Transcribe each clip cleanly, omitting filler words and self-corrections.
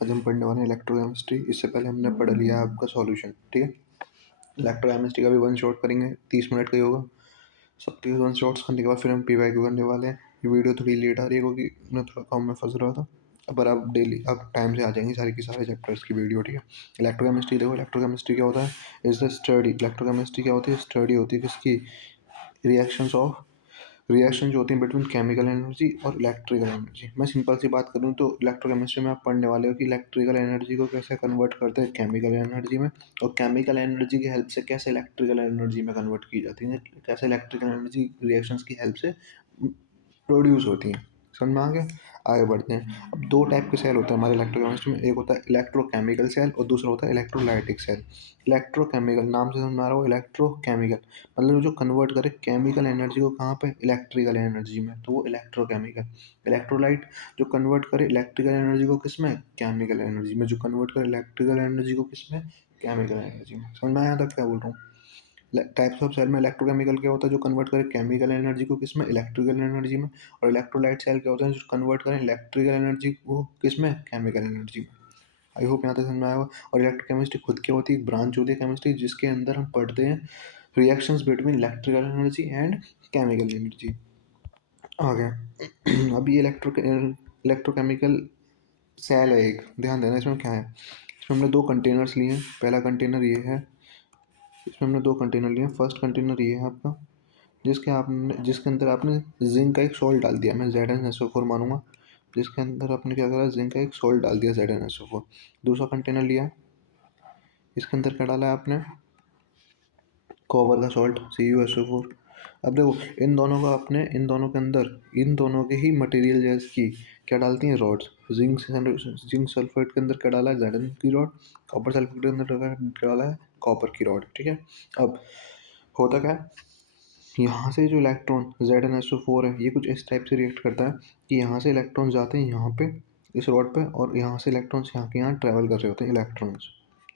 आज हम पढ़ने वाले हैं इलेक्ट्रोकेमिस्ट्री। इससे पहले हमने पढ़ लिया है आपका सॉल्यूशन, ठीक है। इलेक्ट्रोकेमिस्ट्री का भी वन शॉट करेंगे, 30 मिनट का ही होगा। सब 30 वन शॉट्स करने के बाद फिर हम PYQ करने वाले हैं। ये वीडियो थोड़ी लेट आ रही है क्योंकि मैं थोड़ा काम में फंस रहा था। पर आप डेली अब टाइम से आ जाएंगी सारी की सारे चैप्टर्स की वीडियो, ठीक है। इलेक्ट्रोकेमिस्ट्री देखो, इलेक्ट्रोकेमिस्ट्री क्या होता है? Is the study. इलेक्ट्रोकेमिस्ट्री क्या होती है? स्टडी होती है किसकी? रिएक्शंस ऑफ, रिएक्शन जो होती है बिटवीन केमिकल एनर्जी और इलेक्ट्रिकल एनर्जी। मैं सिंपल सी बात करूँ तो इलेक्ट्रोकेमिस्ट्री में आप पढ़ने वाले हो कि इलेक्ट्रिकल एनर्जी को कैसे कन्वर्ट करते हैं केमिकल एनर्जी में, और केमिकल एनर्जी की हेल्प से कैसे इलेक्ट्रिकल एनर्जी में कन्वर्ट की जाती है, कैसे इलेक्ट्रिकल एनर्जी रिएक्शंस की हेल्प से प्रोड्यूस होती हैं। समझ में आ गया? आगे बढ़ते हैं। अब दो टाइप के सेल होते हैं हमारे इलेक्ट्रोकेमिस्ट्री में, एक होता है इलेक्ट्रोकेमिकल सेल और दूसरा होता है इलेक्ट्रोलाइटिक सेल। इलेक्ट्रोकेमिकल नाम से समझ में आ रहा हो, इलेक्ट्रोकेमिकल मतलब जो कन्वर्ट करे केमिकल एनर्जी को कहाँ पे? इलेक्ट्रिकल एनर्जी में, तो वो इलेक्ट्रोकेमिकल। इलेक्ट्रोलाइट जो कन्वर्ट करे इलेक्ट्रिकल एनर्जी को किस में? केमिकल एनर्जी में। जो कन्वर्ट करे इलेक्ट्रिकल एनर्जी को किस में? केमिकल एनर्जी में। समझ में आया तक क्या बोल रहा हूँ? टाइप्स ऑफ सेल में इलेक्ट्रोकेमिकल क्या होता है? जो कन्वर्ट करे केमिकल एनर्जी को किस में? इलेक्ट्रिकल एनर्जी में। और इलेक्ट्रोलाइट सेल क्या होता है? जो कन्वर्ट करें इलेक्ट्रिकल एनर्जी को किस में? केमिकल एनर्जी में। आई होप यहाँ तक समझ में आया होगा। और इलेक्ट्रोकेमिस्ट्री खुद क्या होती है? एक ब्रांच होती है केमिस्ट्री जिसके अंदर हम पढ़ते हैं reactions between electrical energy and chemical energy. आ गया। अब ये इलेक्ट्रोकेमिकल सेल है एक, ध्यान देना इसमें क्या है। इसमें हमने दो कंटेनर्स लिए हैं। पहला कंटेनर ये है, इसमें हमने दो कंटेनर लिए हैं। फर्स्ट कंटेनर ये है आपका, जिसके अंदर आपने जिंक का एक सॉल्ट डाल दिया, मैं ZnSO4 मानूंगा। जिसके अंदर आपने क्या करा? जिंक का एक सॉल्ट डाल दिया, ZnSO4। दूसरा कंटेनर लिया है, इसके अंदर क्या डाला है आपने? कॉपर का सॉल्ट, CuSO4। अब देखो इन दोनों के अंदर इन दोनों के ही मटेरियल जैसे की क्या डालती हैं? रॉड्स। जिंक सल्फेट के अंदर क्या डाला है? Zn की रॉड। कॉपर सल्फेट के अंदर क्या डाला है? कॉपर की रॉड, ठीक है। अब होता क्या है, यहाँ से जो इलेक्ट्रॉन ZnSO4 है ये कुछ इस टाइप से रिएक्ट करता है कि यहाँ से इलेक्ट्रॉन्स जाते हैं यहाँ पे इस रॉड पे, और यहाँ से इलेक्ट्रॉन्स यहाँ के यहाँ ट्रैवल कर रहे होते हैं। इलेक्ट्रॉन्स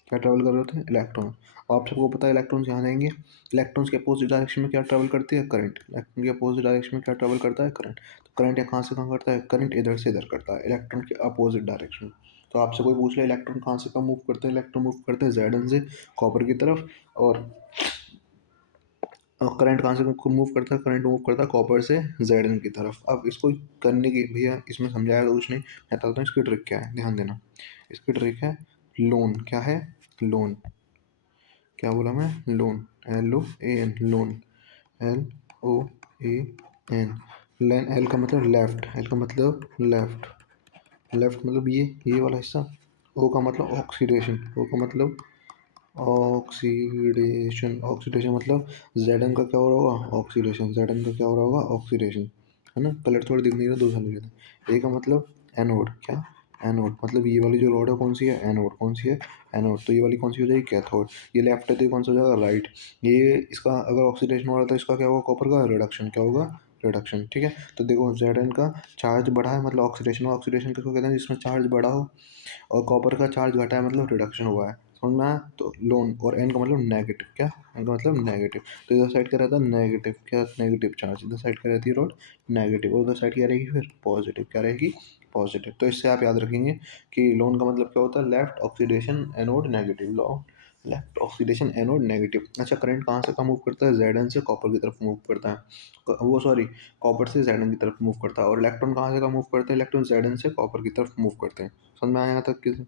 क्या ट्रैवल कर रहे होते हैं? इलेक्ट्रॉन। आप सबको पता है इलेक्ट्रॉन्स यहाँ जाएंगे। इलेक्ट्रॉन्स के अपोजिट डायरेक्शन में क्या ट्रैवल करती है? करंट। इलेक्ट्रॉन के अपोजिट डायरेक्शन में क्या ट्रैवल करता है? करंट। तो करंट या कहाँ से कहाँ करता है? करंट इधर से इधर करता है, इलेक्ट्रॉन के अपोजिट डायरेक्शन। तो आपसे कोई पूछ ले इलेक्ट्रॉन कहाँ से कहाँ मूव करते हैं? इलेक्ट्रॉन मूव करते हैं Zn से कॉपर की तरफ, और करंट कहाँ से मूव करता है? करंट मूव करता है कॉपर से Zn की तरफ। अब इसको करने की भैया इसमें समझाया तो कुछ नहीं, मैं बताता हूँ इसकी ट्रिक क्या है, ध्यान देना। इसकी ट्रिक है लोन। क्या है? लोन। क्या बोला मैं? लोन। LOAN, loan. LOAN। लेन, एल का मतलब लेफ्ट, एल का मतलब लेफ्ट। लेफ्ट मतलब ये वाला हिस्सा। ओ का मतलब ऑक्सीडेशन, ओ का मतलब ऑक्सीडेशन। ऑक्सीडेशन मतलब Zn का क्या हो रहा होगा? ऑक्सीडेशन। Zn का क्या हो रहा होगा? ऑक्सीडेशन, है ना। कलर थोड़ा दिख नहीं रहा, दो साल लगे थे। ए का मतलब एनोड। क्या? एनोड मतलब ये वाली जो रॉड है कौन सी है? एनोड। कौन सी है? एनोड। तो ये वाली कौन सी हो जाएगी? कैथोड। ये लेफ्ट है तो ये कौन सा हो जाएगा? राइट। ये इसका अगर ऑक्सीडेशन हो रहा था इसका क्या होगा? कॉपर का रिडक्शन। क्या होगा? रिडक्शन, ठीक है। तो देखो Zn का चार्ज बढ़ा है मतलब ऑक्सीडेशन। ऑक्सीडेशन किसको कहते हैं? जिसमें चार्ज बढ़ा हो। और कॉपर का चार्ज घटा है मतलब रिडक्शन हुआ है। समझ में आया? तो लोन। और एन का मतलब नेगेटिव। क्या? एन का मतलब नेगेटिव। तो इधर साइड क्या रहता है? नेगेटिव। क्या? Negative charge. इधर साइड क्या रहती है? Rod negative. और उधर साइड क्या रहेगी फिर? पॉजिटिव। क्या रहेगी? पॉजिटिव। तो इससे आप याद रखेंगे कि लोन का मतलब क्या होता है? Left oxidation anode negative. लो लेफ्ट ऑक्सीडेशन एनोड नेगेटिव। अच्छा, करंट कहाँ से कहाँ मूव करता है? Zn से कॉपर की तरफ मूव करता है। वो सॉरी, कॉपर से Zn की तरफ मूव करता है। और इलेक्ट्रॉन कहाँ से कहाँ मूव करते हैं? इलेक्ट्रॉन Zn से कॉपर की तरफ मूव करते हैं। समझ में आया यहाँ तक? किसी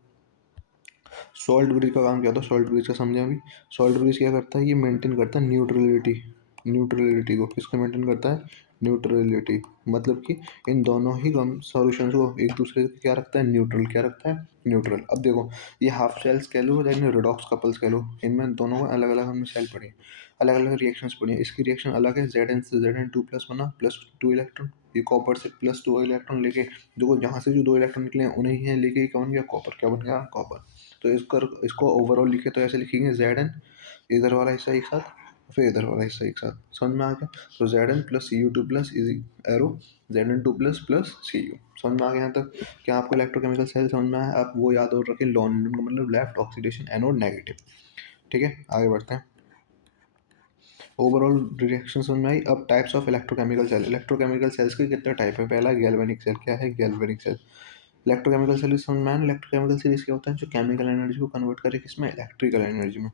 सॉल्ट ब्रिज का काम क्या होता है? सॉल्ट ब्रिज का समझें अभी। सॉल्ट ब्रिज क्या करता है? ये मेंटेन करता है न्यूट्रलिटी। न्यूट्रलिटी को किसको मेंटेन करता है? न्यूट्रलिटी मतलब कि इन दोनों ही सॉल्यूशंस को एक दूसरे से क्या रखता है? न्यूट्रल। क्या रखता है? न्यूट्रल। अब देखो ये हाफ सेल्स कह लो या रिडॉक्स कपल्स कह लो, इनमें दोनों में अलग अलग हमने सेल पढ़ी, अलग अलग रिएक्शंस पढ़ी हैं। इसकी रिएक्शन अलग है। Zn से Zn2+ बना +2 इलेक्ट्रॉन। ये कॉपर से +2 इलेक्ट्रॉन लेके, देखो जहाँ से जो 2 इलेक्ट्रॉन निकले हैं उन्हें ही लेके क्या बन गया? कॉपर। क्या बन गया? कॉपर। तो इसको ओवरऑल लिखे तो ऐसे लिखेंगे Zn इधर वाला हिस्सा एक साथ, फिर इधर वाला हिस्सा एक साथ। समझ में आ गया? तो Zn + Cu2+ is arrow Zn2+ Cu। समझ में आ गया यहाँ तक? क्या आपको इलेक्ट्रोकेमिकल सेल समझ में आया? आप वो याद और रखें, लॉन का मतलब लेफ्ट ऑक्सीडेशन एनोड नेगेटिव, ठीक है। आगे बढ़ते हैं। ओवरऑल रिएक्शन समझ में आई। अब types of electrochemical cell. Electrochemical cells के कितने टाइप है? पहला गैल्वेनिक सेल। क्या है? Galvanic cell. इलेक्ट्रोकेमिकल सीरीज समझ में आया ना? इलेक्ट्रोकेमिकल सीरीज क्या होता है? जो केमिकल एनर्जी को कन्वर्ट करे किसमें? इलेक्ट्रिकल एनर्जी में।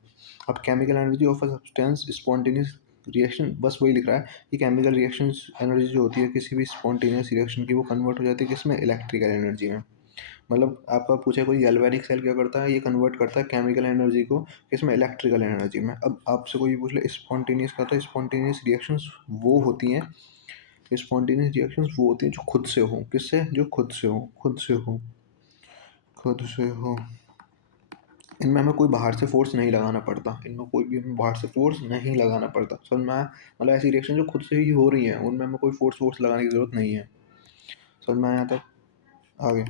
अब chemical energy of a substance spontaneous reaction, बस वही लिख रहा है कि केमिकल रिएक्शंस एनर्जी जो होती है किसी भी स्पॉन्टेनियस रिएक्शन की, वो कन्वर्ट हो जाती है किसमें? इलेक्ट्रिकल एनर्जी में। मतलब आपका पूछे कोई गैल्वेनिक सेल क्या करता है? ये कन्वर्ट करता है केमिकल एनर्जी को किसमें? इलेक्ट्रिकल एनर्जी में। अब आपसे कोई पूछ ले स्पॉन्टेनियस का, तो स्पॉन्टेनियस रिएक्शंस वो होती हैं, स्पॉन्टेनियस रिएक्शंस वो होती हैं जो खुद से हो। किससे? जो खुद से हो, खुद से हो, खुद से हो। इनमें हमें कोई बाहर से फोर्स नहीं लगाना पड़ता, इनमें कोई भी हमें बाहर से फोर्स नहीं लगाना पड़ता, समझ में आया? मतलब ऐसी रिएक्शन जो खुद से ही हो रही है, उनमें हमें कोई फोर्स लगाने की जरूरत नहीं है। समझ में आया? तक आगे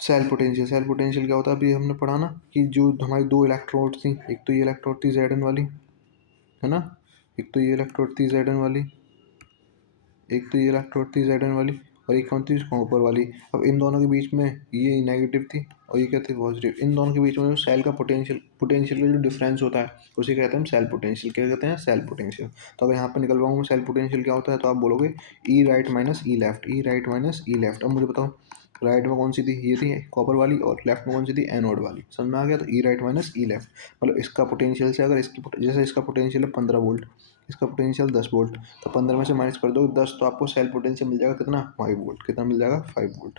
सेल पोटेंशियल क्या होता है? अभी हमने पढ़ा ना कि जो हमारी दो इलेक्ट्रोड थी, एक तो ये इलेक्ट्रोड थी जेड एन वाली, है ना, एक तो ये इलेक्ट्रोड थी जेड एन वाली, एक तो ये इलेक्ट्रोड थी जेड एन वाली, और एक कौन थी? कॉपर वाली। अब इन दोनों के बीच में ये नेगेटिव थी और ये क्या थी? पॉजिटिव। इन दोनों के बीच में जो सेल का पोटेंशियल का जो डिफरेंस होता है उसे कहते हैं सेल पोटेंशियल। क्या कहते हैं? Cell potential. तो अगर यहाँ पर निकलवाऊँ सेल पोटेंशियल क्या होता है, तो आप बोलोगे ई राइट माइनस ई लेफ्ट, ई राइट माइनस ई लेफ्ट। अब मुझे बताओ राइट में कौन सी थी? ये थी कॉपर वाली, और लेफ्ट में कौन सी थी? एनोड वाली। समझ में आ गया? तो ई राइट माइनस ई लेफ्ट, मतलब इसका पोटेंशियल से अगर इसकी जैसे इसका पोटेंशियल है 15 वोल्ट, इसका पोटेंशियल 10 वोल्ट, तो 15 में से माइनस कर दो 10, तो आपको सेल पोटेंशियल मिल जाएगा कितना? 5 वोल्ट। कितना मिल जाएगा? 5 वोल्ट।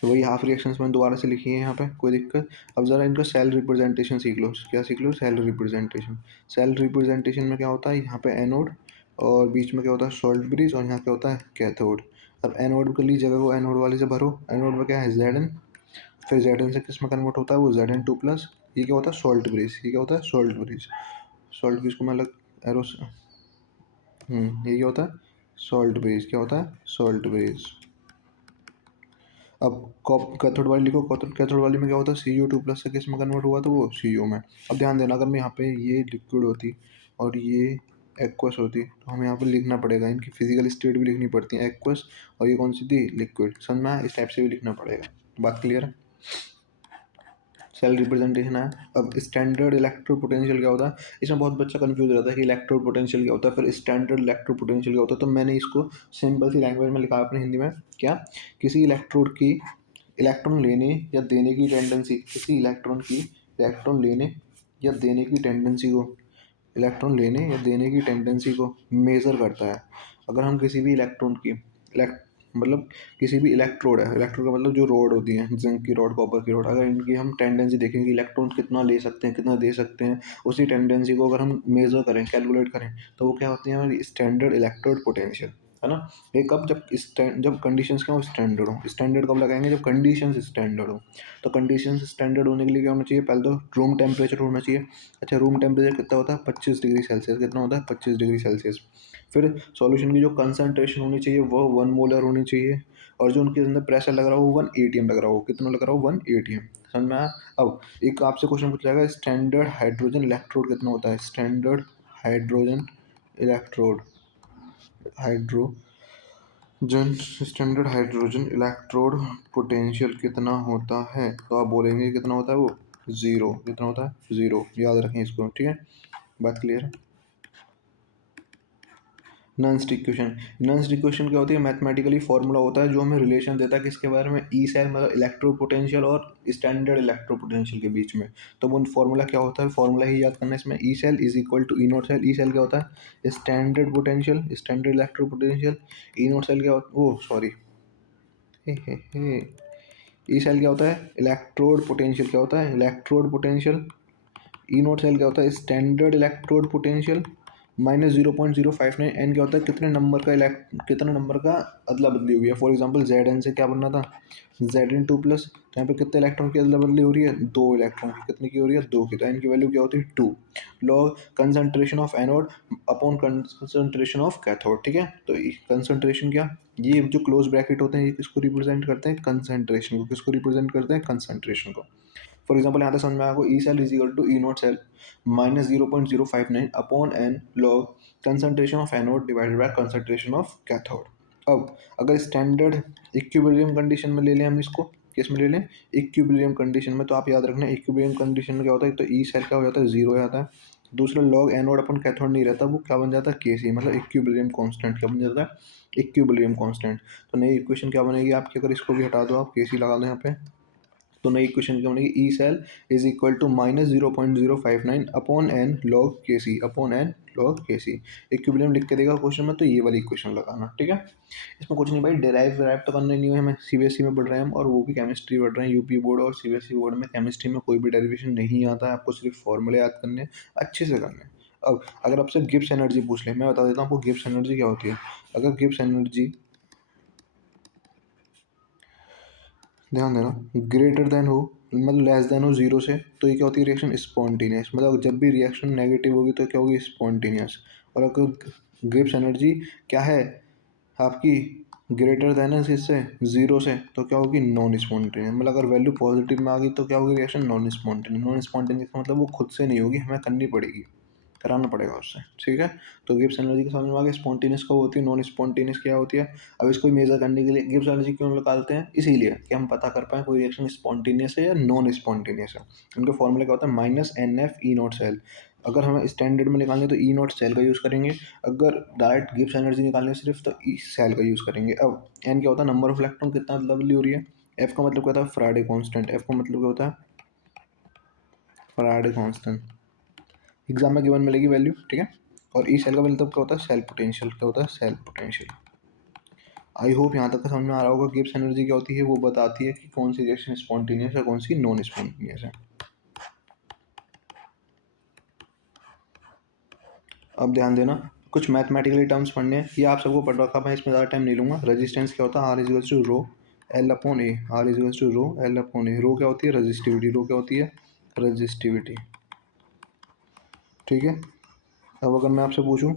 तो वही हाफ रिएक्शंस में दोबारा से लिखी है यहाँ पे, कोई दिक्कत? अब जरा इनका सेल रिप्रेजेंटेशन सीख लो। क्या सीख लो? Cell representation. सेल रिप्रेजेंटेशन में क्या होता है? यहाँ पे एनोड और बीच में क्या होता है? सॉल्ट ब्रिज, और यहाँ क्या होता है? कैथोड। अब एनोड के लिए जगह को एनोड वाले से भरो। एनोड में क्या है? जेड एन, फिर जेड एन से किस में कन्वर्ट होता है? वो जेड एन टू प्लस। ये क्या होता है? Salt bridge. ये क्या होता है? Salt bridge. सॉल्ट ब्रिज को मैं अलग एरो से, ये क्या होता है? Salt bridge. क्या होता है? Salt bridge. अब कॉप कैथोड वाली लिखो। कैथोड वाली में क्या होता है? CO2 प्लस से किस में कन्वर्ट हुआ? तो वो CO में। अब ध्यान देना, अगर मैं यहाँ पे ये लिक्विड होती और ये एक्वस होती, तो हमें यहाँ पे लिखना पड़ेगा, इनकी फिजिकल स्टेट भी लिखनी पड़ती है, एक्वस, और ये कौन सी थी? लिक्विड। समझ में आया? इस टाइप से भी लिखना पड़ेगा। बात क्लियर है? सेल रिप्रेजेंटेशन है। अब स्टैंडर्ड इलेक्ट्रो पोटेंशियल क्या होता है? इसमें बहुत बच्चा कंफ्यूज रहता है कि इलेक्ट्रो पोटेंशियल क्या होता है, फिर स्टैंडर्ड इलेक्ट्रो पोटेंशियल क्या होता है। तो मैंने इसको सिंपल सी लैंग्वेज में लिखा अपने हिंदी में। क्या? किसी इलेक्ट्रोड की इलेक्ट्रॉन लेने या देने की टेंडेंसी, किसी इलेक्ट्रॉन की इलेक्ट्रॉन लेने या देने की टेंडेंसी को, इलेक्ट्रॉन लेने या देने की टेंडेंसी को मेज़र करता है। अगर हम किसी भी इलेक्ट्रॉन की मतलब किसी भी इलेक्ट्रोड है, इलेक्ट्रोड का मतलब जो रोड होती है, जिंक की रोड, कॉपर की रोड, अगर इनकी हम टेंडेंसी देखें कि इलेक्ट्रॉन कितना ले सकते हैं, कितना दे सकते हैं, उसी टेंडेंसी को अगर हम मेज़र करें, कैलकुलेट करें, तो वो क्या होती है? हमारी स्टैंडर्ड इलेक्ट्रोड पोटेंशियल, है ना? ये कब? जब कंडीशंस क्या हो? स्टैंडर्ड हो। स्टैंडर्ड कब लगाएंगे? जब कंडीशंस स्टैंडर्ड हो। तो कंडीशंस स्टैंडर्ड होने के लिए क्या होना चाहिए? पहले तो रूम टेम्परेचर होना चाहिए। अच्छा, रूम टेम्परेचर कितना होता है? 25 डिग्री सेल्सियस। कितना होता है? 25 डिग्री सेल्सियस। फिर सॉल्यूशन की जो कंसनट्रेशन होनी चाहिए वो 1 मोलर होनी चाहिए, और जो उनके अंदर प्रेशर लग रहा हो वो 1 ATM लग रहा हो। कितना लग रहा हो? 1 ATM। समझ में आया? अब एक आपसे क्वेश्चन पूछा जाएगा, स्टैंडर्ड हाइड्रोजन इलेक्ट्रोड कितना होता है? Standard hydrogen electrode, hydrogen standard hydrogen electrode potential कितना होता है? तो आप बोलेंगे कितना होता है? वो 0। कितना होता है? 0। याद रखें इसको, ठीक है? बात क्लियर है? Non equation. नॉन इक्वेशन क्या होती है? मैथमेटिकली फॉर्मूला होता है जो हमें रिलेशन देता है किसके बारे में? ई सेल मतलब इलेक्ट्रो पोटेंशियल और स्टैंडर्ड इलेक्ट्रो पोटेंशियल के बीच में। तो वो फॉर्मूला क्या होता है? फॉर्मूला ही याद करना है इसमें। E cell is equal to E nought cell. E cell क्या होता है? Standard potential, standard electro potential. E nought cell क्या होता है? ओ सॉरी, ई सेल क्या होता है? Electrode potential. क्या होता है? Electrode potential. E nought cell क्या होता है? Standard electrode potential. -0.059 एन क्या होता है? कितने नंबर का अदला बदली हुई है। फॉर एग्जांपल जेड एन से क्या बनना था? Z N two plus. तो यहाँ पे कितने इलेक्ट्रॉन की अदला बदली हो रही है? 2 इलेक्ट्रॉन की। कितने की हो रही है? 2 की। तो एन की वैल्यू क्या होती है? 2। Log concentration of anode upon concentration of cathode, ठीक है? तो कंसंट्रेशन क्या? ये जो क्लोज ब्रैकेट होते हैं ये किसको रिप्रेजेंट करते हैं? कंसंट्रेशन को। किसको रिप्रेजेंट करते हैं? कंसंट्रेशन को। फॉर एग्जाम्पल यहाँ तक समझ में आएगा, E cell is equal to E naught cell -0.059 upon n log concentration of anode divided by concentration of cathode. अब अगर स्टैंडर्ड इक्विलिब्रियम कंडीशन में ले लें हम इसको, किस में ले लें? इक्विलिब्रियम कंडीशन में। तो आप याद रखना इक्विलिब्रियम कंडीशन में क्या होता है? तो ई सेल क्या हो जाता है? 0 हो जाता है। दूसरा लॉग एनोड अपन कैथोड नहीं रहता, वो क्या बन जाता है के सी, मतलब इक्विलिब्रियम कांस्टेंट क्या बन जाता है, इक्विलिब्रियम कांस्टेंट। तो नई इक्वेशन क्या बनेगी आपकी, अगर इसको भी हटा दो आप, के सी लगा दो यहाँ पे, तो नई इक्वेशन क्या बनेगी, E cell is equal to -0.059 upon n log K C, upon n log K C. Equilibrium लिख के देगा क्वेश्चन में, तो ये वाली इक्वेशन लगाना, ठीक है। इसमें कुछ नहीं भाई, डेराइव वेराइव तो करना नहीं है हमें, सीबीएसई में पढ़ रहे हैं हम, और वो भी केमिस्ट्री पढ़ रहे हैं। यूपी बोर्ड और सीबीएसई बोर्ड में केमिस्ट्री में कोई भी डेरिवेशन नहीं आता है, आपको सिर्फ फॉर्मूले याद करने हैं, अच्छे से करने हैं। अब अगर आपसे गिब्स एनर्जी पूछ ले, मैं बता देता हूँ आपको गिब्स एनर्जी क्या होती है। अगर गिब्स एनर्जी, ध्यान देना, ग्रेटर देन हो मतलब लेस देन हो जीरो से, तो ये क्या होती है, रिएक्शन स्पॉन्टेनियस। मतलब जब भी रिएक्शन नेगेटिव होगी तो क्या होगी, स्पॉन्टेनियस। और अगर गिब्स एनर्जी क्या है आपकी, ग्रेटर देन है इससे, जीरो से, तो क्या होगी, नॉन स्पॉन्टेनियस। मतलब अगर वैल्यू पॉजिटिव में आ गई तो क्या होगी reaction, non spontaneous. Non spontaneous का मतलब वो खुद से नहीं होगी, हमें करनी पड़ेगी, कराना पड़ेगा उससे, ठीक है। तो गिब्स एनर्जी के समझ में आ गया, स्पॉन्टेनियस कब होती है, नॉन स्पॉन्टेनियस क्या होती है। अब इसको मेजर करने के लिए गिब्स एनर्जी क्यों निकालते हैं, इसीलिए कि हम पता कर पाए कोई रिएक्शन स्पॉन्टेनियस है या नॉन स्पॉन्टेनियस है। उनका फॉर्मूला क्या होता है, -NF E0 सेल। अगर हमें स्टैंडर्ड में निकालनी है तो E0 सेल का यूज़ करेंगे, अगर डायरेक्ट गिब्स एनर्जी निकालनी है सिर्फ, तो ई सेल का यूज़ करेंगे। अब एन क्या होता है, नंबर ऑफ इलेक्ट्रॉन कितना लवली हो रही है। एफ का मतलब क्या होता है, फैराडे कांस्टेंट। एफ का मतलब क्या होता है, फैराडे कांस्टेंट, एग्जाम में गिवन मिलेगी वैल्यू, ठीक है। और ई सेल का मतलब क्या होता है, सेल पोटेंशियल। क्या होता है, सेल पोटेंशियल। आई होप यहाँ तक का समझ में आ रहा होगा। गिब्स एनर्जी क्या होती है, वो बताती है कि कौन सी रिएक्शन स्पॉन्टेनियस है, कौन सी नॉन स्पॉन्टेनियस है। अब ध्यान देना, कुछ मैथमेटिकली टर्म्स पढ़ने हैं, ये आप सबको पढ़ रखा, मैं इसमें ज़्यादा टाइम नहीं लूँगा। रेजिस्टेंस क्या होता है, R is to rho L upon A, R is to rho L upon A. Rho क्या होती है, रजिस्टिविटी। रो क्या होती है, रजिस्टिविटी, ठीक है। अब अगर मैं आपसे पूछूं,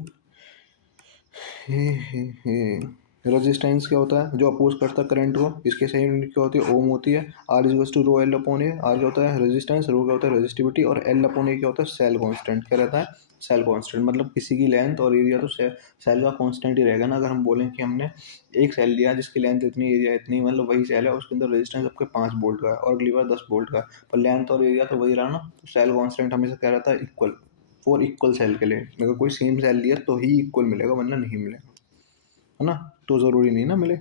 रेजिस्टेंस क्या होता है, जो अपोज करता है करंट को, इसके सही यूनिट क्या होती है, ओम होती है। R is to rho L upon A, R क्या होता है रेजिस्टेंस, रो क्या होता है रेजिस्टिविटी, और एल अपॉन ए क्या होता है सेल कांस्टेंट। क्या रहता है, सेल कांस्टेंट। मतलब किसी की लेंथ और एरिया तो सेल का कांस्टेंट ही रहेगा ना। अगर हम बोलें कि हमने एक सेल लिया जिसकी लेंथ इतनी, एरिया इतनी, मतलब वही सेल है, उसके अंदर रेजिस्टेंस आपके 5 वोल्ट का है और अगली बार 10 वोल्ट का है, पर लेंथ और एरिया तो वही रहा ना, तो सेल कांस्टेंट हमेशा क्या रहता है, इक्वल। फॉर इक्वल सेल के लिए, अगर कोई सेम सेल लिया तो ही इक्वल मिलेगा, वरना नहीं मिलेगा, है ना। तो ज़रूरी नहीं ना मिले।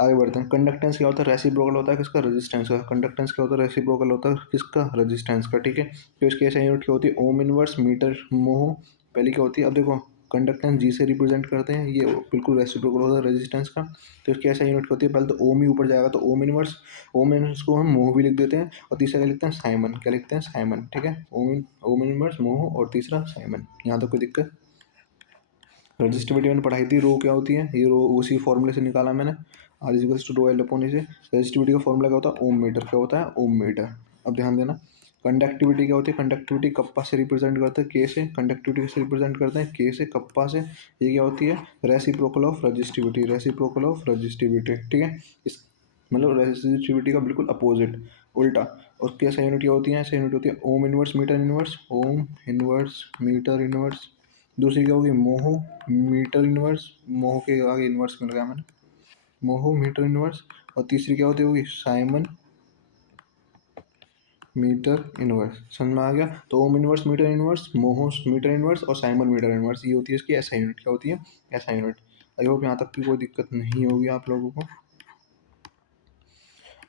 आगे बढ़ते हैं, कंडक्टेंस क्या होता है, रेसिप्रोकल होता है किसका, रेजिस्टेंस का। कंडक्टेंस क्या होता है, रेसिप्रोकल होता है किसका, रेजिस्टेंस का, ठीक है। तो इसकी ऐसा यूनिट क्या होती है, ओम इनवर्स मीटर मोह। पहली क्या होती है, अब देखो कंडक्टेंस जी से रिप्रेजेंट करते हैं, ये बिल्कुल रेसिप्रोकल होता है रेजिस्टेंस का। तो इसकी ऐसा यूनिट होती है, पहले तो ओम ही ऊपर जाएगा, तो ओम इनवर्स। ओम इनवर्स को हम मोह भी लिख देते हैं, और तीसरा क्या लिखते हैं, साइमन। क्या लिखते हैं, साइमन, ठीक है। ओम इनवर्स मोह और तीसरा साइमन। यहाँ तो कोई दिक्कत। रजिस्टिविटी मैंने पढ़ाई थी, रो क्या होती है, ये रो उसी फॉर्मूले से निकाला मैंने, R equals to rho L upon A से। रजिस्टिविटी का फॉर्मूला क्या होता है, ओम मीटर। क्या होता है, ओम मीटर। अब ध्यान देना, कंडक्टिविटी क्या होती है, कंडक्टिविटी कप्पा से रिप्रेजेंट करते हैं, के से। कंडक्टिविटी से रिप्रेजेंट करते हैं, के से, कप्पा से। ये क्या होती है, reciprocal of resistivity, reciprocal of resistivity, ठीक है। इस मतलब रेसिस्टिविटी का बिल्कुल अपोजिट, उल्टा। उसकी ऐसा यूनिट क्या होती है, ऐसा यूनिट होती है ohm inverse metre inverse, ohm inverse metre inverse. दूसरी क्या होगी, मोहो मीटर इनवर्स, मोहो के आगे इनवर्स मिल गया मैंने, मोहो मीटर इनवर्स। और तीसरी क्या होती होगी, साइमन मीटर इनवर्स। समझ में आ गया। तो ohm inverse metre inverse, mho metre inverse और साइमन मीटर इनवर्स, ये होती है इसकी ऐसा यूनिट। क्या होती है, ऐसा यूनिट। आई होप यहाँ तक की कोई दिक्कत नहीं होगी आप लोगों को।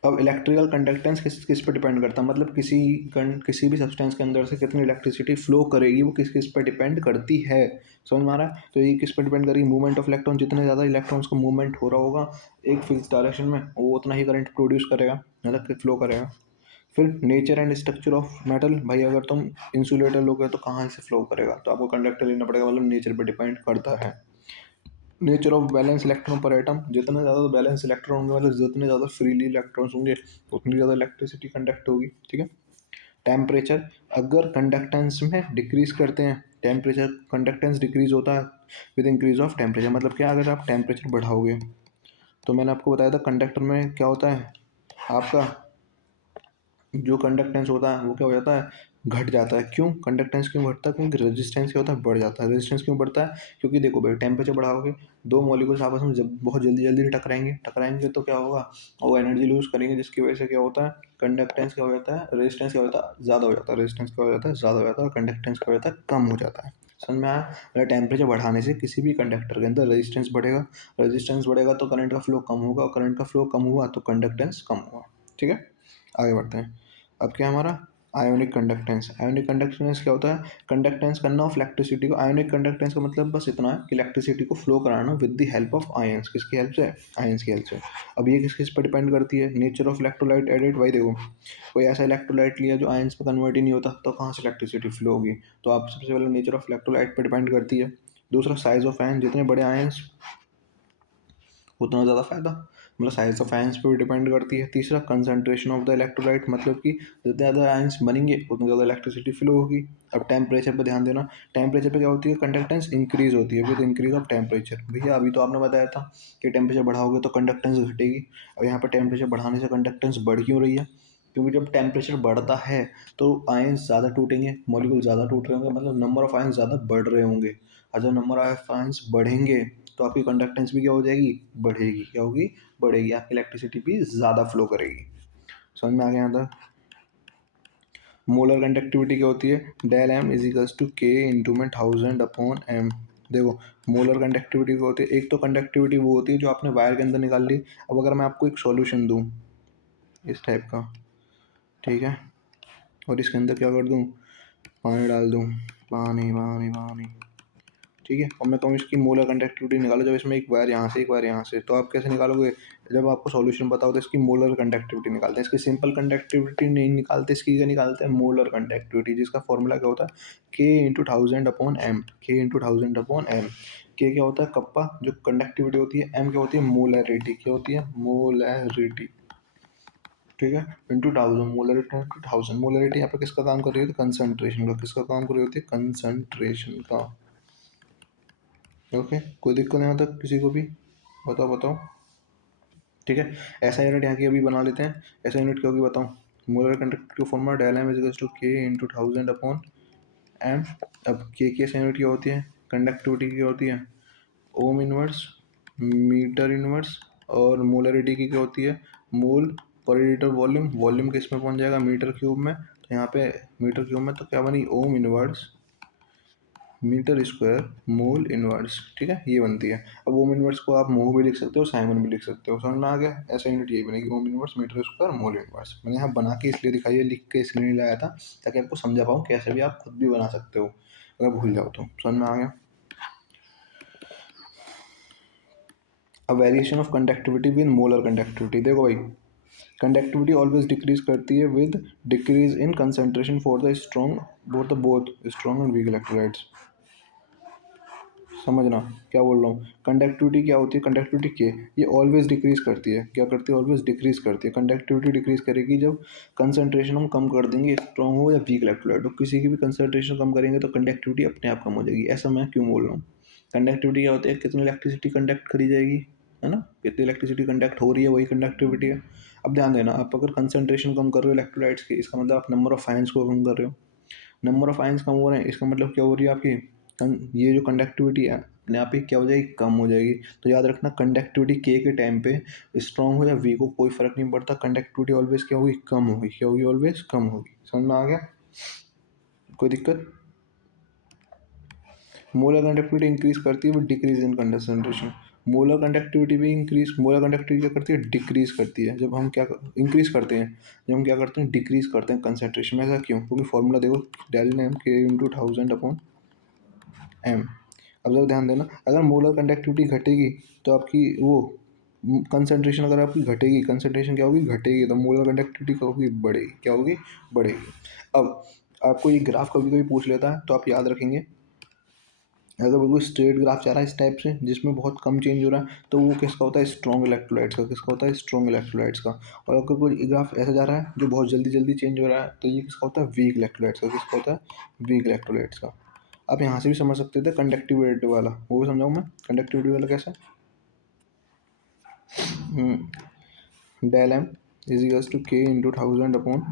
अब इलेक्ट्रिकल कंडक्टेंस किस किस पर डिपेंड करता है, मतलब किसी भी सब्सटेंस के अंदर से कितनी इलेक्ट्रिसिटी फ्लो करेगी, वो किस किस पर डिपेंड करती है। समझ में आ रहा है। तो ये किस पर डिपेंड करेगी, मूवमेंट ऑफ इलेक्ट्रॉन। जितने ज़्यादा इलेक्ट्रॉन्स को मूवमेंट हो रहा होगा एक फिक्स डायरेक्शन में, वो उतना ही करंट प्रोड्यूस करेगा, मतलब कि फ्लो करेगा। फिर nature and structure of metal, भाई अगर तुम इंसुलेटर लोगे तो कहाँ से फ्लो करेगा, तो आपको कंडक्टर लेना पड़ेगा, मतलब नेचर पर डिपेंड करता है। नेचर ऑफ बैलेंस इलेक्ट्रॉन पर एटम, जितने ज़्यादा बैलेंस इलेक्ट्रॉन होंगे, मतलब जितने ज़्यादा फ्रीली इलेक्ट्रॉन्स होंगे उतनी ज़्यादा इलेक्ट्रिसिटी कंडक्ट होगी, ठीक है। टेम्परेचर, अगर कंडक्टेंस में डिक्रीज करते हैं टेम्परेचर, कंडक्टेंस डिक्रीज होता है विद इंक्रीज ऑफ टेम्परेचर। मतलब क्या, अगर आप टेम्परेचर बढ़ाओगे, तो मैंने आपको बताया था कंडक्टर में क्या होता है आपका, जो कंडक्टेंस होता है वो क्या हो जाता है, घट जाता है। क्यों कंडक्टेंस क्यों घटता है, क्योंकि रेजिस्टेंस क्या होता है, बढ़ जाता है। रेजिस्टेंस क्यों बढ़ता है, क्योंकि देखो भाई टेम्परेचर बढ़ाओगे दो मॉलिक्यूल्स आपस में जब बहुत जल्दी जल्दी टकराएंगे तो क्या होगा, वो एनर्जी लूज करेंगे, जिसकी वजह से क्या होता है, कंडक्टेंस क्या हो जाता है, रेजिस्टेंस क्या हो जाता है, ज़्यादा हो जाता है, रेजिस्टेंस क्या हो जाता है, ज़्यादा हो जाता है, और कंडक्टेंस क्या हो जाता है, कम हो जाता है। समझ में आया? मतलब टेम्परेचर बढ़ाने से किसी भी कंडक्टर के अंदर रेजिस्टेंस बढ़ेगा तो करंट का फ्लो कम होगा, और करंट का फ्लो कम हुआ तो कंडक्टेंस कम हुआ। ठीक है, आगे बढ़ते हैं। अब क्या हमारा आयोनिक कंडक्टेंस क्या होता है, कंडक्टेंस करना ऑफ इलेक्ट्रिसिटी को। आयोनिक कंडक्टेंस का मतलब बस इतना है कि इलेक्ट्रिसिटी को फ्लो कराना with the help of ions. किसकी हेल्प से? आयंस की हेल्प से। अब ये किस किस पर डिपेंड करती है, नेचर ऑफ इलेक्ट्रोलाइट एडेड। भाई देखो, कोई ऐसा इलेक्ट्रोलाइट लिया जो आयंस में कन्वर्ट ही नहीं होता, तो कहाँ से इलेक्ट्रिसिटी फ्लो होगी? तो आप सबसे पहले नेचर ऑफ इलेक्ट्रोलाइट पर डिपेंड करती है। दूसरा साइज ऑफ आयन, जितने बड़े आयंस उतना ज़्यादा फायदा, मतलब साइज ऑफ आयंस पे भी डिपेंड करती है। तीसरा कंसंट्रेशन ऑफ द इलेक्ट्रोलाइट, मतलब कि जितने ज़्यादा आयंस बनेंगे उतनी ज़्यादा इलेक्ट्रिसिटी फ्लो होगी। अब टेम्परेचर पे ध्यान देना, टेम्परेचर पे क्या होती है, कंडक्टेंस इंक्रीज होती है विद इंक्रीज ऑफ टेम्परेचर। भैया अभी तो आपने बताया था कि टेम्परेचर बढ़ाओगे तो कंडक्टेंस घटेगी। अब यहाँ पर टेम्परेचर बढ़ाने से कंडक्टेंस बढ़ क्यों रही है? क्योंकि जब टेम्परेचर बढ़ता है तो आयंस ज़्यादा टूटेंगे, मॉलिक्यूल ज़्यादा टूट रहे होंगे, मतलब नंबर ऑफ आयंस ज़्यादा बढ़ रहे होंगे। और जब नंबर ऑफ आयंस बढ़ेंगे तो आपकी कंडक्टेंस भी क्या हो जाएगी, बढ़ेगी। क्या होगी? बढ़ेगी। आपकी इलेक्ट्रिसिटी भी ज़्यादा फ्लो करेगी। समझ में आ गया? यहाँ तक मोलर कंडक्टिविटी क्या होती है, del M is equals to K into में 1000 अपॉन एम। देखो, मोलर कंडक्टिविटी क्या होती है, एक तो कंडक्टिविटी वो होती है जो आपने वायर के अंदर निकाल ली। अब अगर मैं आपको एक सॉल्यूशन दूँ इस टाइप का, ठीक है, और इसके अंदर क्या कर दूँ, पानी डाल दूँ, पानी पानी पानी, ठीक है, और मैं कहूँ इसकी मोलर कंडक्टिविटी निकालो, जब इसमें एक वायर यहाँ से एक वायर यहाँ से, तो आप कैसे निकालोगे? जब आपको सॉल्यूशन बताओ तो इसकी मोलर कंडक्टिविटी निकालते हैं, इसकी सिंपल कंडक्टिविटी नहीं निकालते, इसकी क्या निकालते हैं, मोलर कंडक्टिविटी, जिसका फॉर्मूला क्या होता है, के इंटू 1000 अपॉन एम। के इंटू 1000 अपॉन एम। के क्या होता है, कप्पा जो कंडक्टिविटी होती है, एम क्या होती है, मोलरिटी। क्या होती है? मोलरिटी। ठीक है, इंटू 1000, मोलरिटी इंटू 1000। मोलरिटी यहाँ पे किसका काम कर रही होती है, कंसंट्रेशन का। किसका काम कर रही होती है, कंसंट्रेशन का। ओके, कोई दिक्कत नहीं आता किसी को भी? बताओ बताओ। ठीक है, ऐसा यूनिट यहाँ की अभी बना लेते हैं। ऐसा यूनिट क्या होगी बताओ, मोलर कंडक्टिविटी का formula del M is to K into 1000 upon M. अब के की ऐसा यूनिट क्या होती है, कंडक्टिविटी की होती है ओम इनवर्स, मीटर इनवर्स, और मोलरिटी की क्या होती है, मोल पर लीटर वॉल्यूम। वॉल्यूम किस में पहुँच जाएगा, मीटर क्यूब में। तो यहाँ पे मीटर क्यूब में तो क्या बनी, ohm inverse metre square mole inverse. ठीक है, ये बनती है। अब ओम इनवर्स को आप मोह भी लिख सकते हो, साइमन भी लिख सकते हो। समझ में आ गया? ऐसा यूनिट यही बनेगी, ohm inverse metre square mole inverse. मैंने यहाँ बना के इसलिए दिखाई है, लिख के इसलिए नहीं लाया था ताकि आपको समझा पाऊँ, कैसे भी आप खुद भी बना सकते हो अगर भूल जाओ तो। समझ में आ गया? अब variation of conductivity with molar conductivity, देखो भाई, कंडक्टिविटी ऑलवेज डिक्रीज करती है with decrease in concentration for the strong both strong and weak electrolytes. समझना क्या बोल रहा हूँ, कंडक्टिविटी क्या होती है, कंडक्टिविटी के ये ऑलवेज डिक्रीज करती है। क्या करती है, ऑलवेज डिक्रीज करती है। कंडक्टिविटी डिक्रीज करेगी जब कंसंट्रेशन हम कम कर देंगे, स्ट्रॉन्ग हो या वीक इलेक्ट्रोलाइट हो, किसी की भी कंसंट्रेशन कम करेंगे तो कंडक्टिविटी अपने आप कम हो जाएगी। ऐसा मैं क्यों बोल रहा हूँ, कंडक्टिविटी क्या होती है, कितनी इलेक्ट्रिसिटी कंडक्ट करी जाएगी, है ना, कितनी इलेक्ट्रिसिटी कंडक्ट हो रही है, वही कंडक्टिविटी है। अब ध्यान देना, आप अगर कंसंट्रेशन कम कर रहे हो इलेक्ट्रोलाइट्स की, इसका मतलब आप नंबर ऑफ आयंस को कम कर रहे हो। नंबर ऑफ आयंस कम हो रहे हैं, इसका मतलब क्या हो रही है आपकी, ये जो कंडक्टिविटी है अपने आप ही क्या हो जाएगी, कम हो जाएगी। तो याद रखना, कंडक्टिविटी के टाइम पे स्ट्रॉन्ग हो या वीक हो कोई फर्क नहीं पड़ता, कंडक्टिविटी ऑलवेज क्या होगी, कम होगी। क्या होगी, ऑलवेज कम होगी। समझ में आ गया? कोई दिक्कत? मोलर कंडक्टिविटी इंक्रीज करती है with decrease in concentration. Molar conductivity भी इंक्रीज, मोलर कंडक्टिविटी क्या करती है, डिक्रीज करती है जब हम क्या इंक्रीज करते हैं, जब हम क्या करते हैं, डिक्रीज करते हैं कंसंट्रेशन में। ऐसा क्यों? क्योंकि फॉर्मूला देखो, डेल एम के इंटू 1000 अपॉन एम। अब जब ध्यान देना, अगर मोलर कंडक्टिविटी घटेगी तो आपकी वो कंसंट्रेशन, अगर आपकी घटेगी, कंसंट्रेशन क्या होगी, घटेगी, तो मोलर कंडक्टिविटी क्या होगी, बढ़ेगी। क्या होगी, बढ़ेगी। अब आपको ये ग्राफ कभी कभी पूछ लेता है तो आप याद रखेंगे, अगर बिल्कुल स्ट्रेट ग्राफ जा रहा है इस टाइप से जिसमें बहुत कम चेंज हो रहा है तो वो किसका होता है, स्ट्रॉन्ग इलेक्ट्रोलाइट्स का। किसका होता है, स्ट्रॉन्ग इलेक्ट्रोलाइट्स का। और अगर कोई ग्राफ ऐसा जा रहा है जो बहुत जल्दी जल्दी चेंज हो रहा है तो ये किसका होता है, वीक इलेक्ट्रोलाइट्स का। किसका होता है, वीक इलेक्ट्रोलाइट्स का। आप यहाँ से भी समझ सकते थे कंडक्टिविटी वाला, वो भी समझाऊँ मैं, कंडक्टिविटी वाला कैसे, del M is equals to K into 1000 upon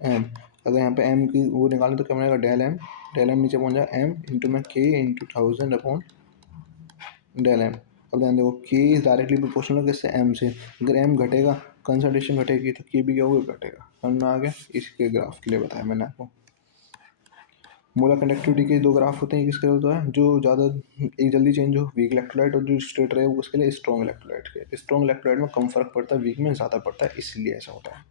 M. अगर यहाँ पे एम की वो निकालें तो क्या बनेगा, डेल एम नीचे पहुँच जाए एम इंटू में के इंटू 1000 अपॉन डेल एम। अब ध्यान देखो के इज डायरेक्टली प्रोपोर्शनल किससे, एम से। अगर एम घटेगा, कंसंट्रेशन घटेगी, तो के भी क्या होगा, घटेगा। समझ में आ गया? इसके ग्राफ के लिए बताया मैंने आपको। मोलर कंडक्टिविटी के दो ग्राफ होते हैं, किसके होता है, जो ज़्यादा एक जल्दी चेंज हो वीक इलेक्ट्रोलाइट, और जो स्ट्रेट रहे वो उसके लिए स्ट्रॉन्ग इलेक्ट्रोलाइट के। स्ट्रॉन्ग इलेक्ट्रोलाइट में कम फर्क पड़ता है, वीक में ज़्यादा पड़ता है, इसलिए ऐसा होता है।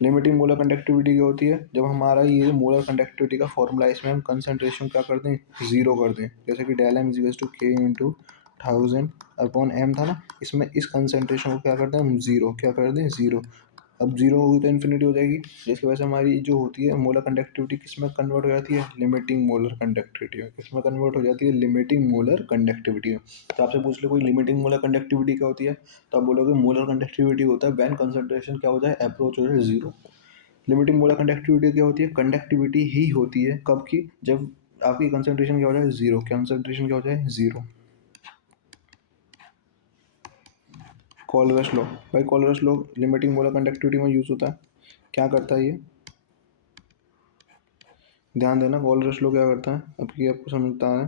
लिमिटिंग मोलर कंडक्टिविटी क्या होती है, जब हमारा ये मोलर कंडक्टिविटी का फॉर्मूला है, इसमें हम कंसंट्रेशन क्या कर दें, जीरो कर दें। जैसे कि del M is to K into 1000 upon M था ना, इसमें इस कंसंट्रेशन को क्या कर दें हम, जीरो क्या कर दें, जीरो। अब जीरो होगी तो इन्फिनिटी हो जाएगी, जिसकी वजह से हमारी जो होती है मोलर कंडक्टिविटी किस में कन्वर्ट हो जाती है, लिमिटिंग मोलर कंडक्टिविटी में। किस में कन्वर्ट हो जाती है, लिमिटिंग मोलर कंडक्टिविटी में। तो आपसे पूछ लो कोई लिमिटिंग मोलर कंडक्टिविटी क्या होती है, तो आप बोलोगे मोलर कंडक्टिविटी होता है व्हेन कंसंट्रेशन क्या हो जाए, अप्रोच हो जाए जीरो। लिमिटिंग मोलर कंडक्टिविटी क्या होती है, कंडक्टिविटी ही होती है कब की, जब आपकी कंसंट्रेशन क्या हो जाए, जीरो। कंसंट्रेशन क्या हो जाए, जीरो। कॉलरस लॉ, भाई कॉलरस लॉ लिमिटिंग मोलर कंडक्टिविटी में यूज होता है। क्या करता है ये, ध्यान देना, कॉलरस लॉ क्या करता है, अब ये आपको समझता है।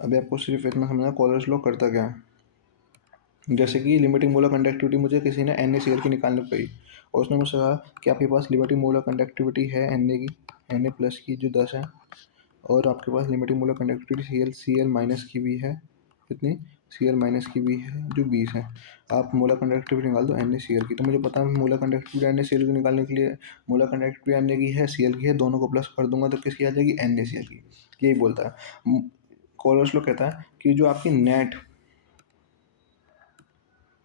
अभी आपको सिर्फ इतना समझना, कॉलरस लॉ करता क्या है। जैसे कि लिमिटिंग मोलर कंडक्टिविटी मुझे किसी ने NaCl की निकालनी पड़ी, और उसने मुझसे कहा कि आपके पास लिमिटिंग मोलर कंडक्टिविटी है Na की, Na प्लस की जो 10 है, और आपके पास limiting molar conductivity Cl minus की भी है, कितनी, Cl माइनस की भी है जो 20 है। आप मोलर कंडक्टिविटी निकाल दो NaCl की, तो मुझे पता है मोलर कंडक्टिविटी NaCl की निकालने के लिए मोलर कंडक्टिविटी Na की है, Cl की है, दोनों को प्लस कर दूंगा तो किसकी आ जाएगी, NaCl की। यही बोलता है कॉलरस लॉ, कहता है कि जो आपकी नेट,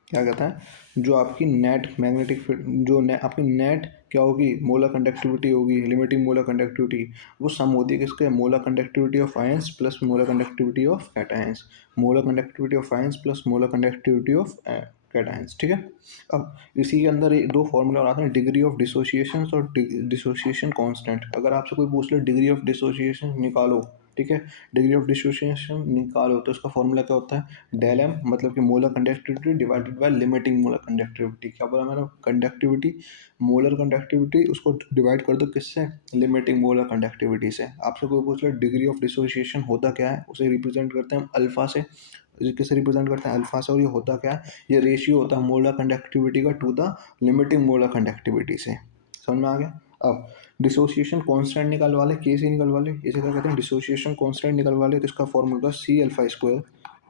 क्या कहता है, जो आपकी नेट मैग्नेटिक फील्ड, जो आपकी नेट क्या होगी, मोलर कंडक्टिविटी होगी, लिमिटिंग मोलर कंडक्टिविटी, वो सम होती है किसके, molar conductivity of ions plus molar conductivity of cations. Molar conductivity of ions plus molar conductivity of cations, ठीक है। अब इसी के अंदर दो फॉर्मूला और आते हैं, डिग्री ऑफ डिसोसिएशन और डिसोसिएशन कांस्टेंट। अगर आपसे कोई पूछ ले डिग्री ऑफ डिसोसिएशन निकालो, ठीक है, डिग्री ऑफ डिसोसिएशन निकालो, तो उसका फॉर्मूला क्या होता है, डेल एम, मतलब कि molar conductivity divided by limiting molar conductivity. क्या बोला मैंने, कंडक्टिविटी, मोलर कंडक्टिविटी, उसको डिवाइड कर दो किससे, लिमिटिंग मोलर कंडक्टिविटी से। आपसे कोई पूछ ले डिग्री ऑफ डिसोसिएशन होता क्या है, उसे रिप्रेजेंट करते हैं हम अल्फा से। किससे रिप्रेजेंट करते हैं, अल्फा से। और ये होता क्या है, ये रेशियो होता है मोलर कंडक्टिविटी का to the limiting molar conductivity से। समझ में आ गया? अब डिसोसिएशन कांस्टेंट निकलवा ले, के से निकलवा ले, इसे क्या कहते हैं, डिसोसिएशन कांस्टेंट निकलवा ले, तो इसका formula C alpha square.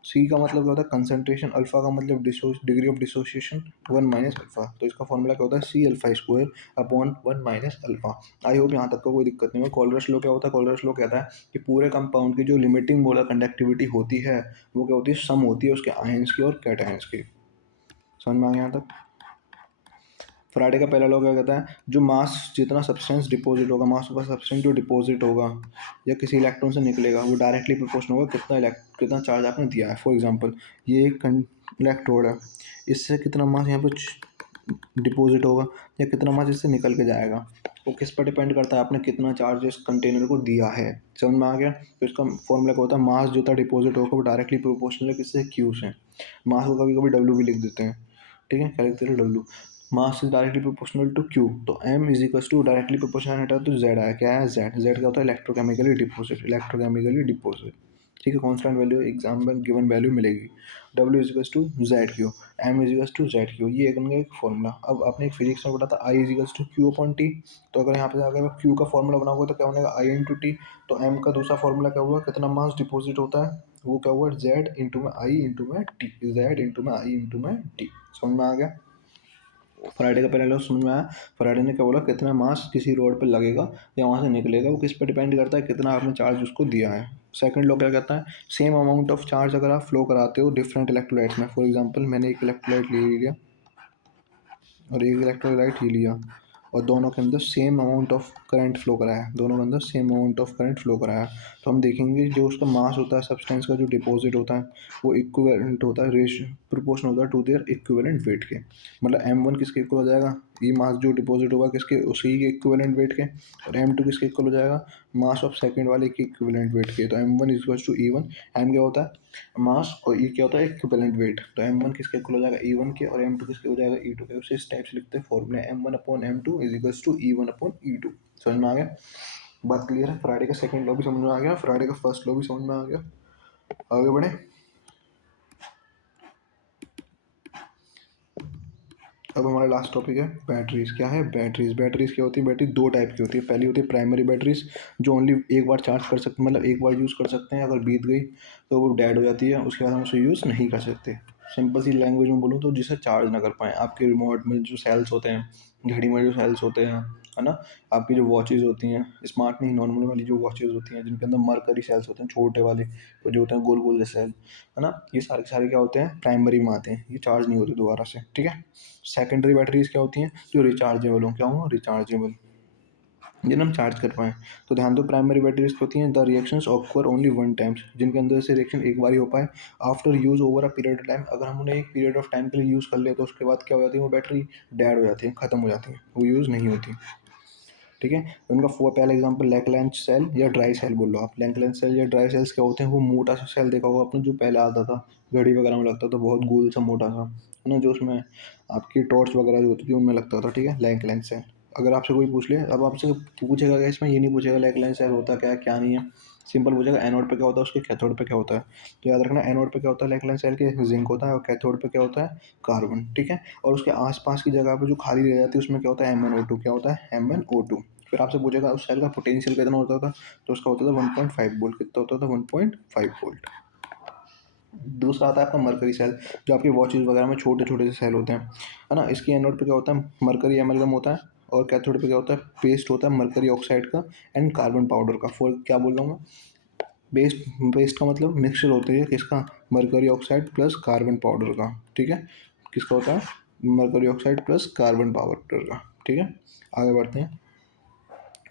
C का मतलब क्या होता है, कंसंट्रेशन, अल्फा का मतलब degree of dissociation, one minus alpha, तो इसका फॉर्मूला क्या होता है, C alpha square upon one minus alpha. I hope यहाँ तक का कोई दिक्कत नहीं हो। कॉलरस लॉ क्या होता है, कॉलरस लॉ कहता है कि पूरे कंपाउंड की जो लिमिटिंग मोलर कंडक्टिविटी होती है, वो क्या होती है, सम होती है उसके आयंस की और कैटायंस की। समझ में आ गया यहाँ तक? फ्राइडे का पहला लॉ क्या कहता है, जो मास जितना सब्सटेंस डिपॉजिट होगा, मास का सब्सटेंस जो डिपॉजिट होगा या किसी इलेक्ट्रॉन से निकलेगा, वो डायरेक्टली प्रोपोर्शनल होगा कितना चार्ज आपने दिया है। फॉर एग्जांपल ये एक इलेक्ट्रोड है, इससे कितना मास यहाँ पे डिपॉजिट होगा या कितना मास इससे निकल के जाएगा, वो किस पर डिपेंड करता है, आपने कितना चार्ज इस कंटेनर को दिया है। समझ में आ गया? तो इसका फॉर्मूला क्या होता है, मास जितना डिपॉजिट होगा वो डायरेक्टली प्रोपोर्शनल है किससे, क्यू से। मास को कभी कभी डब्ल्यू भी लिख देते हैं, ठीक है, क्या लिखते हैं, W. Mass is directly proportional to Q, तो M is equal to directly proportional हटा तो जेड आया, क्या है, जेड। जेड क्या होता है, इलेक्ट्रोकेमिकली डिपोजिट, इलेक्ट्रोकेमिकली डिपोजिट, ठीक है। कॉन्स्टेंट वैल्यू एग्जाम में गिवन वैल्यू मिलेगी। W is equal to Z Q, M is equal to Z Q, ये एक फॉर्मूला। अब आपने एक फिजिक्स में पढ़ा था I is equal to Q upon T, तो अगर यहाँ पे अगर क्यू का फॉर्मूला बनाओगे तो क्या बनेगा, आई इंटू टी। तो एम का दूसरा फॉर्मूला क्या हुआ, कितना मास डिपोजिट होता है, वो क्या हुआ, जेड इंटू में आई इंटू में टी, जेड इंटू में आई इंटू में टी। समझ में आ गया? फ्राइडे का पहला लॉ समझ में आया। फ्राइडे ने क्या बोला, कितना मास किसी रोड पर लगेगा या वहाँ से निकलेगा, वो किस पर डिपेंड करता है, कितना आपने चार्ज उसको दिया है। सेकंड लॉ क्या कहता है, सेम अमाउंट ऑफ चार्ज अगर आप फ्लो कराते हो डिफरेंट इलेक्ट्रोलाइट्स में, फॉर एग्जांपल मैंने एक इलेक्ट्रोलाइट ले लिया और एक इलेक्ट्रोलाइट ही लिया, और दोनों के अंदर same amount of current flow कराया, दोनों के अंदर same amount of current flow कराया, तो हम देखेंगे जो उसका मास होता है सब्सटेंस का जो डिपॉजिट होता है, वो इक्विवेलेंट होता है, रेशियो प्रोपोर्शनल होता है टू देयर इक्विवेलेंट वेट के। मतलब M1 किसके इक्वल हो जाएगा, ये मास जो डिपॉजिट होगा किसके, उसी के इक्विवेलेंट वेट के, और M2 किसके इक्वल हो जाएगा, मास ऑफ सेकंड वाले के इक्विवेलेंट वेट के। तो M1 equal to E1, M क्या होता है, मास, और ई क्या होता है, इक्विवेलेंट वेट। तो M1 किसके इक्वल हो जाएगा, E1 के, और M2 किसके हो जाएगा, E2 के। उसे इस टाइप से लिखते हैं formula, M1 upon M2 is equal to E1 upon E2। समझ में आ गया? बात क्लियर है? फ्राइडे का सेकंड लॉ भी समझ में आ गया, फ्राइडे का फर्स्ट लॉ भी समझ में आ गया। आगे बढ़े। अब हमारा लास्ट टॉपिक है बैटरीज। क्या है बैटरीज? बैटरीज क्या होती है? बैटरी दो टाइप की होती है। पहली होती है प्राइमरी बैटरीज, जो ओनली एक बार चार्ज कर सकते, मतलब एक बार यूज़ कर सकते हैं, अगर बीत गई तो वो डेड हो जाती है, उसके बाद हम उसे यूज़ नहीं कर सकते। सिंपल सी लैंग्वेज में बोलूँ तो जिसे चार्ज ना कर पाएँ। आपके रिमोट में जो सेल्स होते हैं, घड़ी में जो सेल्स होते हैं, है ना, आपकी जो वॉचेज़ होती हैं, स्मार्ट नहीं नॉर्मल वाली जो वॉचेज़ होती हैं जिनके अंदर मरकरी सेल्स होते हैं, छोटे वाले वो जो होते हैं गोल गोल से सेल, है ना, ये सारे के सारे क्या होते हैं, प्राइमरी में आते हैं, ये चार्ज नहीं होते दोबारा से, ठीक है। सेकेंडरी बैटरीज क्या होती हैं? जो रिचार्जेबल हो। क्या हो? रिचार्जेबल, जिन्हें हम चार्ज कर पाएँ। तो ध्यान दो, प्राइमरी बैटरीज क्या होती हैं? The reactions occur only one times, जिनके अंदर से रिएक्शन एक बार ही हो पाए। After use over a period of time, अगर हम उन्हें एक पीरियड ऑफ टाइम के लिए यूज़ कर ले तो उसके बाद क्या हो जाती है, वो बैटरी डेड हो जाती है, ख़त्म हो जाती है, वो यूज़ नहीं होती, ठीक है। उनका पहला एग्जांपल लैंकलैंच सेल या ड्राई सेल बोल लो आप। लैंकलैंच सेल या ड्राई सेल्स क्या होते हैं? वो मोटा सा सेल देखा होगा आपने, जो पहले आता था घड़ी वगैरह में लगता था, बहुत गोल सा मोटा सा, है ना, जो उसमें आपकी टॉर्च वगैरह जो होती थी उनमें लगता था, ठीक है, लैंकलैंच सेल। अगर आपसे कोई पूछ ले, अब आपसे पूछेगा क्या इसमें, ये नहीं पूछेगा लैंकलैंच सेल होता क्या है क्या नहीं है, सिंपल पूछेगा एनोड पे क्या होता है, उसके कैथोड पे क्या होता है। तो याद रखना, एनोड पे क्या होता है लैंकलैंच सेल के, जिंक होता है, और कैथोड पे क्या होता है, कार्बन, ठीक है। और उसके आसपास की जगह पे जो खाली रह जाती है उसमें क्या होता है, MnO2, क्या होता है, MnO2। फिर आपसे पूछेगा उस सेल का पोटेंशियल कितना होता था, तो उसका होता था 1.5 वोल्ट। कितना होता था? 1.5 वोल्ट। दूसरा आता है आपका मरकरी सेल, जो आपकी वॉचेज वगैरह में छोटे छोटे से सेल होते हैं, है ना। इसकी एनोड पे क्या होता है, मरकरी एमलगम होता है, और कैथोड पे क्या होता है, पेस्ट होता है मरकरी ऑक्साइड का एंड कार्बन पाउडर का। फॉर क्या बोल रहा हूँ मैं, पेस्ट, पेस्ट का मतलब मिक्सचर होती है किसका, mercury oxide plus carbon powder का, ठीक है। किसका होता है, mercury oxide plus carbon powder का, ठीक है। आगे बढ़ते हैं।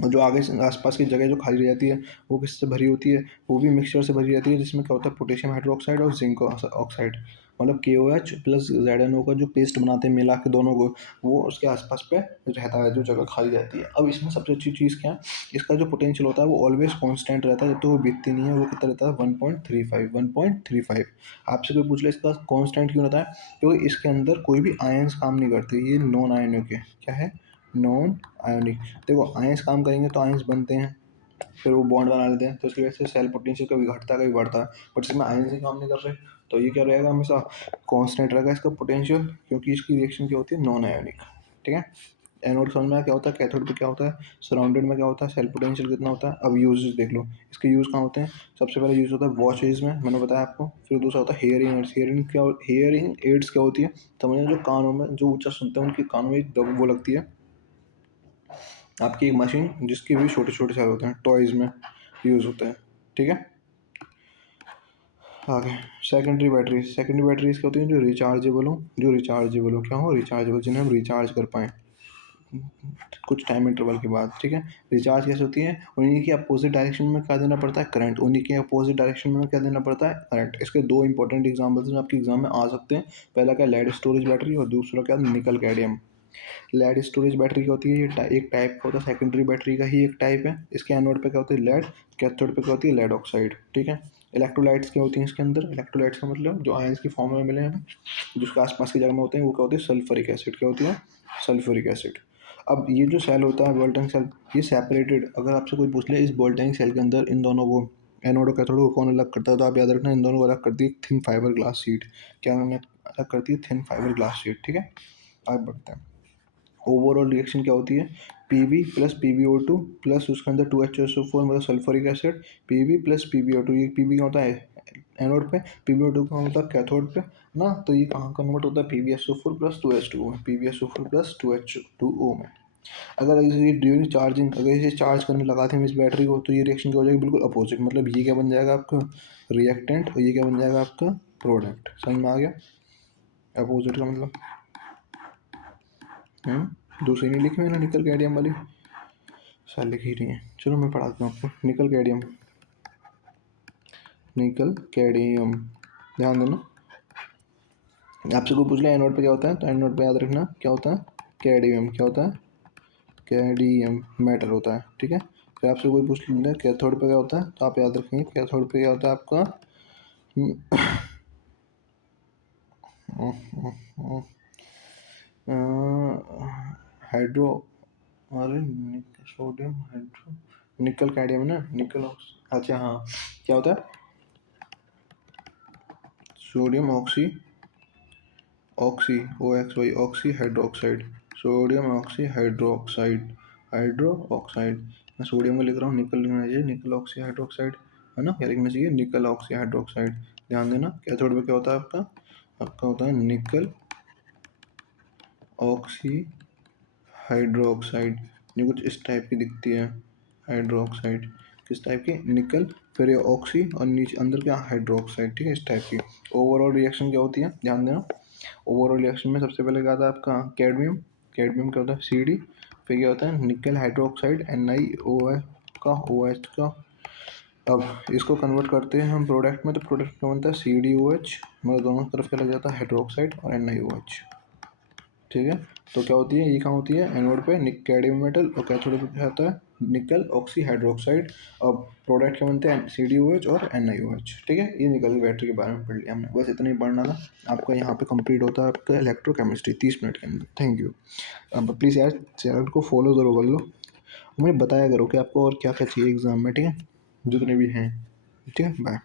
और जो आगे से आसपास की जगह जो खाली रह जाती है वो किससे भरी होती है, वो भी मिक्सचर से भरी रहती है, जिसमें क्या होता है, पोटेशियम हाइड्रोक्साइड और जिंक ऑक्साइड, मतलब KOH प्लस ZnO का जो पेस्ट बनाते हैं मिला के दोनों को, वो उसके आसपास पे रहता है, जो जगह खाली रहती है। अब इसमें सबसे अच्छी चीज़ क्या है, इसका जो पोटेंशियल होता है वो ऑलवेज कॉन्स्टेंट रहता है, जब तो वो बीतती नहीं है, वो कितना रहता है, 1.35। आपसे कोई पूछ ले इसका कॉन्स्टेंट क्यों रहता है, क्योंकि इसके अंदर कोई भी आयंस काम नहीं करते, ये नॉन आयनिक है। क्या है? Non ionic. देखो आयंस काम करेंगे तो आयंस बनते हैं, फिर वो बॉन्ड बना लेते हैं, तो इसकी वजह से सेल पोटेंशियल कभी घटता है कभी बढ़ता है। बट इसमें आयंस ही काम नहीं कर रहे, तो ये क्या रहेगा, हमेशा कांस्टेंट रहेगा इसका पोटेंशियल, क्योंकि इसकी रिएक्शन क्या होती है, नॉन आयोनिक, ठीक है। एनोड समझ में आया क्या होता है, कैथोड पे क्या होता है, सराउंडेड में क्या होता है, सेल पोटेंशियल कितना होता है। अब यूजेस देख लो, इसके यूज़ कहाँ होते हैं। सबसे पहले यूज़ होता है वॉचेज में, मैंने बताया आपको। फिर दूसरा होता है हेयरिंग एड्स। हेयरिंग एड्स क्या होती है, समझना, जो कानों में जो ऊंचा सुनते हैं उनके कानों में एक वो लगती है आपकी एक मशीन, जिसके भी छोटे छोटे सेल होते हैं, टॉयज़ में यूज़ होते हैं, ठीक है। आगे सेकेंडरी बैटरीज क्या होती हैं, जो रिचार्जेबल हो, क्या हो, रिचार्जेबल, जिन्हें हम रिचार्ज कर पाएँ कुछ टाइम इंटरवल के बाद, ठीक है। रिचार्ज कैसे होती है, उन्हीं की अपोजिट डायरेक्शन में क्या देना पड़ता है, करंट। उन्हीं के अपोजिट डायरेक्शन में क्या देना पड़ता है, करंट। इसके दो इंपॉर्टेंट एग्जांपल्स में आपके एग्जाम में आ सकते हैं। पहला क्या, लेड स्टोरेज बैटरी, और दूसरा क्या, निकल कैडमियम। लेड स्टोरेज बैटरी क्या होती है, ये एक टाइप का होता है, सेकेंडरी बैटरी का ही एक टाइप है। इसके एनोड पे क्या होती है, लेड, कैथोड पे क्या होती है, लेड ऑक्साइड, ठीक है। इलेक्ट्रोलाइट्स क्या होती हैं इसके अंदर, इलेक्ट्रोलाइट्स का मतलब जो आयंस की फॉर्म में मिले हैं, जिसके आसपास की जगह में होते हैं, वो क्या होती है, सल्फ्यूरिक एसिड। क्या होती है, सल्फ्यूरिक एसिड। अब ये जो सेल होता है वोल्टेज सेल, ये सेपरेटेड, अगर आपसे कोई पूछ ले इस वोल्टेज सेल के अंदर इन दोनों को, एनोड और कैथोड को कौन अलग करता है, तो आप याद रखना इन दोनों को अलग करती है थिन फाइबर ग्लास शीट। क्या हमें अलग करती है, थिन फाइबर ग्लास शीट, ठीक है। आगे बढ़ते हैं। ओवरऑल रिएक्शन क्या होती है, Pb प्लस PbO2 प्लस उसके अंदर 2HSO4 मतलब sulphuric acid, Pb plus PbO2, ये Pb क्या होता है एनोड पे, PbO2 का होता है कैथोड पे ना, तो ये कहाँ कन्वर्ट होता है, PbSO4 प्लस 2H2O में, PbSO4 प्लस 2H2O में। अगर इसे ड्यूरिंग चार्जिंग, अगर इसे चार्ज करने लगाते हैं इस बैटरी को, तो ये रिएक्शन क्या हो जाएगी, बिल्कुल अपोजिट, मतलब ये क्या बन जाएगा आपका रिएक्टेंट, और ये क्या बन जाएगा आपका प्रोडक्ट। समझ में आ गया अपोजिट का मतलब। दूसरी नहीं लिखी मैंने निकल कैडियम वाली, शायद लिख ही रही है, चलो मैं पढ़ा देता हूँ आपको। निकल कैडियम, निकल कैडियम, ध्यान देना। आपसे कोई पूछ ले एनोड पे क्या होता है, तो एनोड पे याद रखना क्या होता है, कैडियम। क्या होता है, कैडियम मेटल होता है, ठीक है। फिर आपसे कोई पूछ ले कैथोड पे क्या होता है, तो आप याद रखेंगे कैथोड पे क्या होता है आपका हाइड्रो, अरे सोडियम हाइड्रो, निकल कैडियम ना, अच्छा हाँ, क्या होता है, sodium oxy oxy OXY oxy hydroxide, sodium oxy hydroxide, hydro oxide. मैं सोडियम को लिख रहा हूँ, निकल लिखना चाहिए निकल ऑक्सी हाइड्रोक्साइड, है ना, क्या लिखना चाहिए निकल ऑक्सी हाइड्रोक्साइड। ध्यान देना कैथोड में क्या होता है आपका, आपका होता है निकल ऑक्सी हाइड्रोक्साइड। ये कुछ इस टाइप की दिखती है हाइड्रोक्साइड, किस टाइप की, निकल, फिर ये ऑक्सी और नीचे अंदर क्या हाइड्रोक्साइड, ठीक है, इस टाइप की। ओवरऑल रिएक्शन क्या होती है, ध्यान देना। ओवरऑल रिएक्शन में सबसे पहले क्या आता है आपका कैडमियम, कैडमियम क्या होता है CD, फिर क्या होता है निकल हाइड्रोक्साइड NiOH का OH का। अब इसको कन्वर्ट करते हैं हम प्रोडक्ट में, तो प्रोडक्ट क्या बनता है CdOH, मतलब दोनों तरफ क्या लग जाता है हाइड्रोक्साइड और NiOH, ठीक है। तो क्या होती है, ये कहाँ होती है एनोड पे कैडमियम मेटल, और कैथोड पे क्या आता है निकल ऑक्सी हाइड्रोक्साइड। अब प्रोडक्ट क्या बनते हैं CdOH और NiOH, ठीक है। ये निकल बैटरी के बारे में पढ़ लिया हमने, बस इतना ही पढ़ना था आपका। यहाँ पे कंप्लीट होता है आपका इलेक्ट्रोकेमिस्ट्री 30 मिनट के अंदर। Thank you. अब प्लीज़ यार चैनल को फॉलो ज़रूर कर लो, मुझे बताया करो कि आपको और क्या क्या चाहिए एग्ज़ाम में, ठीक है, जितने भी हैं, ठीक है, बाय।